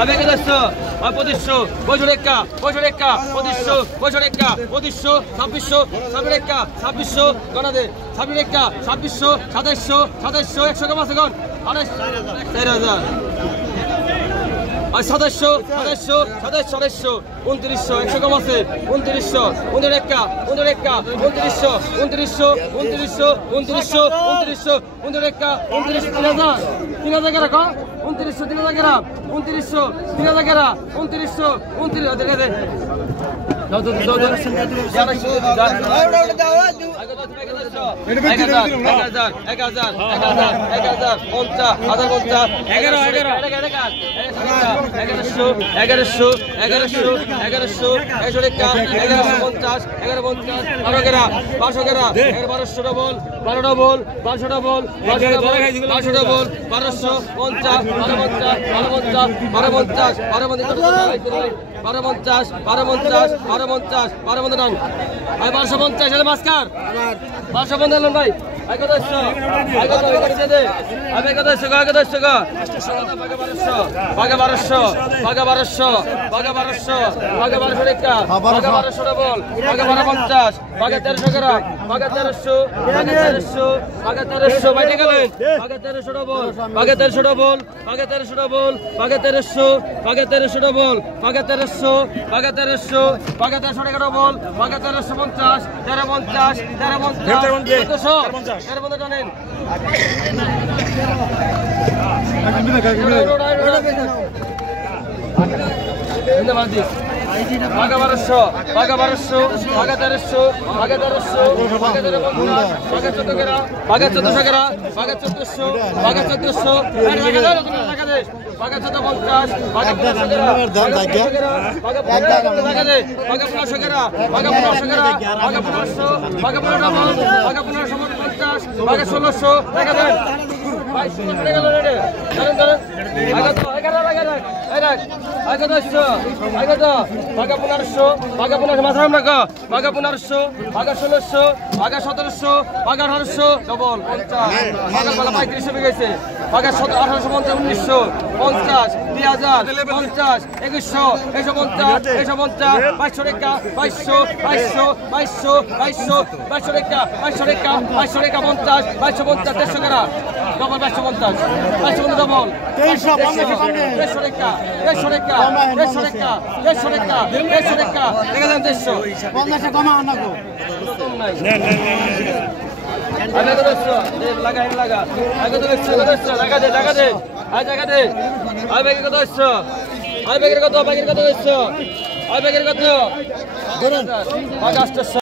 আমি কে দশশো আর 2500 2500 2500 2500 2500 2500 2600 2600 2600 গনা দে 2600 2600 2700 2700 100 কম আছে কোন 4000 আর 2700 2700 2700 2900 100 কম আছে 2900 2900 2900 2900 2900 2900 2900 2900 2900 3000 টাকা কো 2900 3000 টাকা 2900 3000 টাকা 2900 29 দেখে দাও দাও দাও দাও যারা শুরু দাও 1250 মাস্কার 1250 ভাই আই কত আছে আই কত আছে দে আমি কত আছে গা কত আছে গা বাগা 1200 বাগা 1200 বাগা 1200 বাগা 1200 বাগা 1200 টাকা বাগা 1200 বল বাগা 1250 বাগা 1300 টাকা বাগা 1300 বাগা 1300 বাগা 1300 বাইরে গেলেন বাগা 1300 বল বাগা 1300 বল বাগা 1300 বল বাগা 1300 বাগা 1300 বল বাগা 1300 বাগা 1300 বাগা 1300 টাকা বল বাগা 1350 1350 1350 এর মধ্যে টানেন বাগা 1200 বাগা 1300 বাগা 1300 বাগা 1400 বাগা 14 গেরা বাগা 1400 বাগা 1400 টাকা দে বাগা 1450 বাগা 1500 গেরা বাগা 1500 দে বাগা 1500 গেরা বাগা 1500 গেরা বাগা 1500 বাগা 1500 বাগা 1550 বাগা 1600 টাকা দেন 2200 টাকা রে ধরেন ধরেন বাগা তো 11 টাকা রাখ এই রাখ বাগা 200 বাগা তো বাগা 1500 বাগা 1500 মাথা রাখা বাগা 1500 বাগা 1600 বাগা 1700 বাগা 1800 ডবল 50 বাগা বালা 3500 গেছে বাগা 1850 1900 50 2000 50 2100 150 150 500 টাকা 2200 2200 2200 2200 টাকা 2200 টাকা 2200 টাকা 50 2250 150 টাকা ডবল 250 250 ডবল 300 টাকা 150 টাকা 150 টাকা 150 টাকা 150 টাকা টাকা দেন 150 50 কমা না গো কম নাই আগে তো লাগা লাগা আগে তো লাগা দে আই জায়গা দে আই ব্যাগের কত হচ্ছে আই ব্যাগের কত 100 আই ব্যাগের কত ধরুন 50